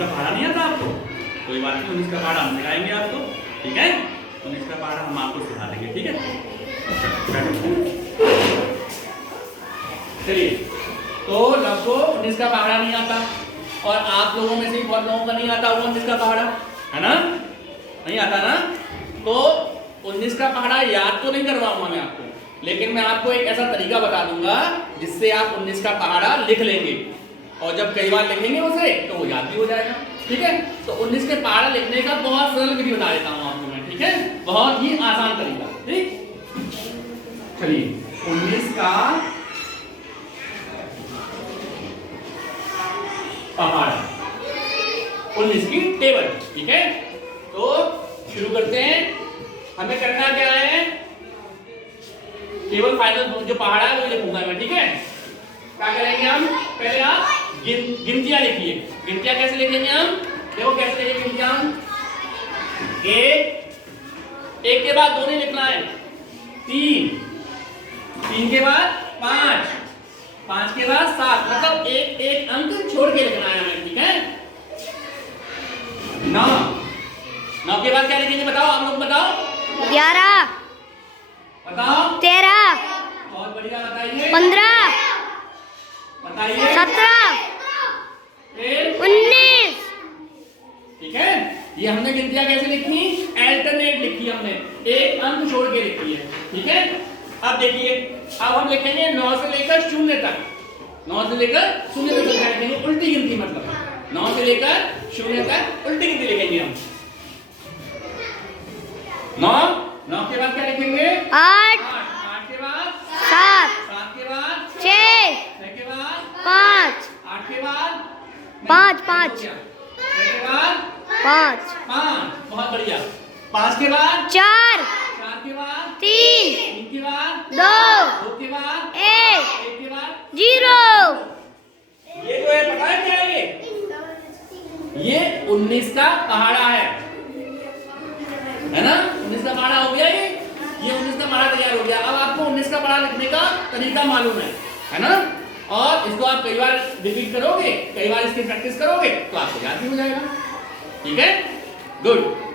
का पहाड़ा नहीं आता आपको? कोई बात नहीं, 19 का पहाड़ा हम सिखाएंगे आपको, ठीक है? 19 का पहाड़ा हम आपको सिखा देंगे, ठीक है? चलिए, तो लव को 19 का पहाड़ा नहीं आता और आप लोगों में से बहुत लोगों का नहीं आता होगा 19 का पहाड़ा, है ना? नहीं आता ना? तो 19 का पहाड़ा याद तो नहीं करवाऊंगा मैं आपको, लेकिन मैं आपको एक ऐसा तरीका बता दूंगा जिससे आप 19 का पहाड़ा लिख लेंगे और जब कई बार लिखेंगे उसे तो वो याद भी हो जाएगा, ठीक है? तो 19 के पहाड़ा लिखने का बहुत सरल विधि बता देता हूँ आपको मैं, ठीक है? बहुत ही आसान तरीका, ठीक? चलिए, 19 का पहाड़ा, 19 की टेबल, ठीक है? तो शुरू करते हैं। हमें करना क्या है? केवल फाइनल जो पहाड़ा है वो लिखूंगा मैं, ठीक है? क्या करेंगे हम? पहले आप गिनतियां लिखिए। गिनतियां कैसे लिखेंगे हम? देखो कैसे लिखेंगे गिनतियां हम? एक के बाद 2 नहीं लिखना है, 3 के बाद 5 के बाद 7, मतलब एक अंक छोड़ के लिखना है हमें, ठीक है? 9 के बाद क्या लिखेंगे बताओ, आप लोग बताओ? 11, बताओ? 13, बहुत बढ़िया, बताइए? 15, बताइए? 17, फिर 19। ठीक है? ये हमने गिनतियां कैसे लिखी? अल्टरनेट लिखी हमने, एक अंक छोड़ के लिखी है, ठीक है? अब देखिए, अब हम लिखेंगे 9 से लेकर 0 तक, 9 से लेकर 0 तक लिखेंगे, उल्टी गिनती, मतलब 9 से लेकर 0 तक उल्टी गिनती लिखेंगे हम। 9 के बाद क्या लिखेंगे? 8, 8 के बाद 7, 7 के बाद 6, 6 के बाद 5, 8 के बाद 5, 6 के बाद 5, 5, बहुत बढ़िया। 5 के बाद 4, 4 के बाद 3, 3 के बाद 2, 2 के बाद 1, 1 के बाद 0। ये जो है पता है क्या है? ये 19 का पहाड़ा है ना? 19 का पहाड़ा हो गया ये 19 का पहाड़ा तैयार हो गया। अब आपको 19 का पहाड़ा लिखने का तरीका मालूम है ना? और इसको आप कई बार रिपीट करोगे, कई बार इसकी प्रैक्टिस करोगे तो आपको याद भी हो जाएगा, ठीक है? गुड।